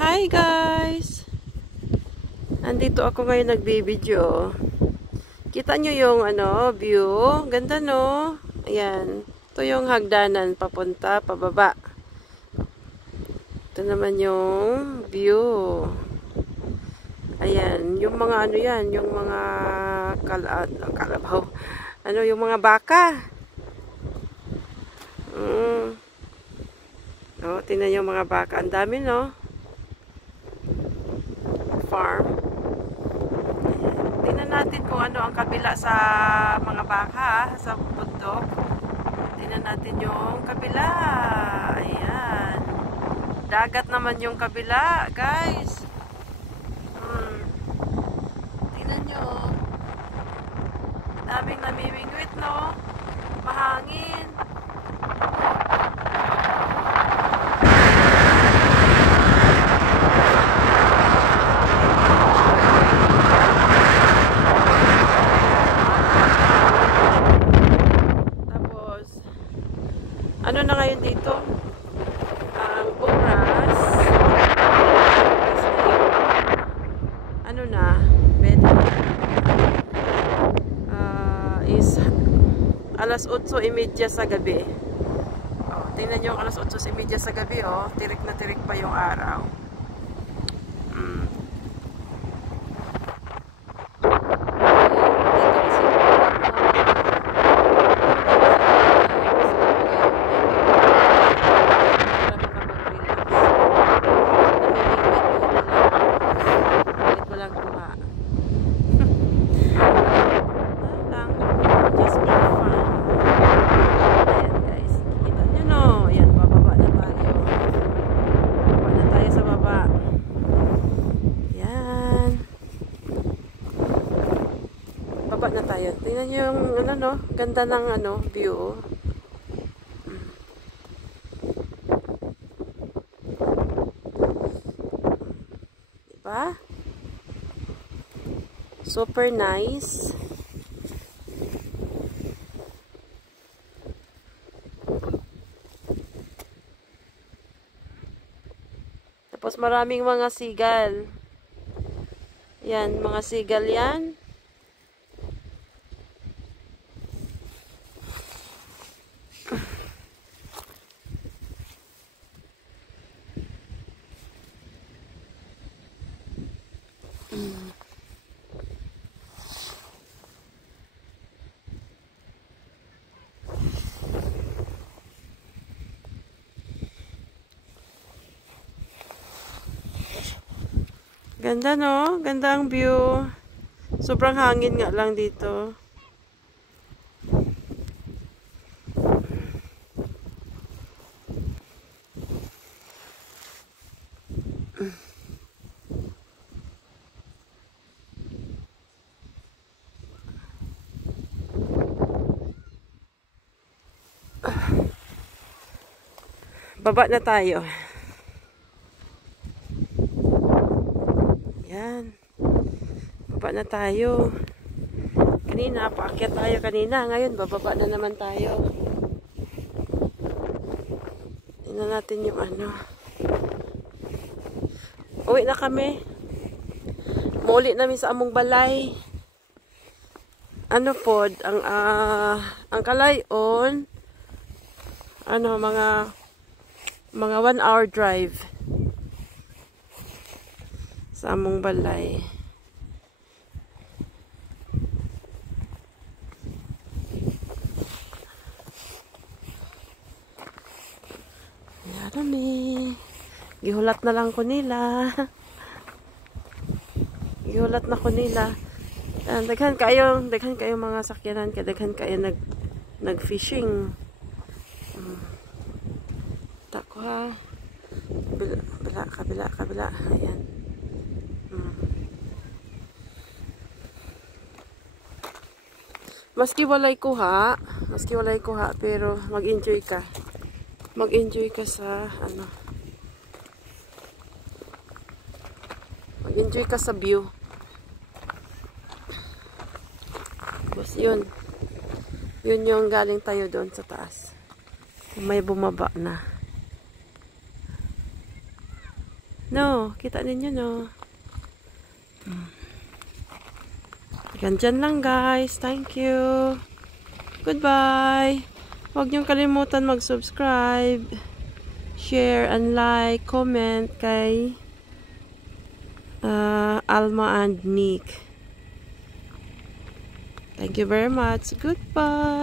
Hi guys! Andito ako ngayon nagbi-video. Kita nyo yung view. Ganda no? Ayan. Ito yung hagdanan papunta, pababa. Ito naman yung view. Ayan. Yung mga yan. Yung mga kalabaw. Yung mga baka. Tingnan yung mga baka. Ang dami no? Farm. Tingnan natin kung ano ang kabila sa mga baka sa bundok. Tingnan natin yung kabila. Ayan. Dagat naman yung kabila, guys. Tingnan nyo. Daming namimingwit, no? Mahangin. Ano na ngayon dito? Ang oras. Ano na? Is alas 8:30 sa gabi. Tingnan nyo alas 8:30 sa gabi. Tirik na tirik pa yung araw. Baba na tayo. Tingnan nyo yung ganda ng view. Diba? Super nice. Tapos maraming mga sigal. Yan, mga sigal yan. Ganda no? Ganda ang view. Sobrang hangin nga lang dito. Baba na tayo. Yan. Baba na tayo. Kanina, paakyat tayo kanina. Ngayon, bababa na naman tayo. Tingnan natin yung Uwi na kami. Muli namin sa among balay. Pod, ang kalayon, mga 1 hour drive sa among balay. Yarami. Gihulat na lang ko nila. Gihulat na ko nila. Daghan kayo mga sakyanan, daghan kayo nag-fishing. Tako ha. Kabila. Ayan. Maski walay kuha, pero mag-enjoy ka. Mag-enjoy ka sa Mag-enjoy ka sa view. Tapos yun yung galing tayo doon sa taas. May bumaba na. No, kita ninyo, no? Ganyan lang, guys. Thank you. Goodbye. Huwag niyong kalimutan mag-subscribe, share, and like, comment kay Alma and Nick. Thank you very much. Goodbye.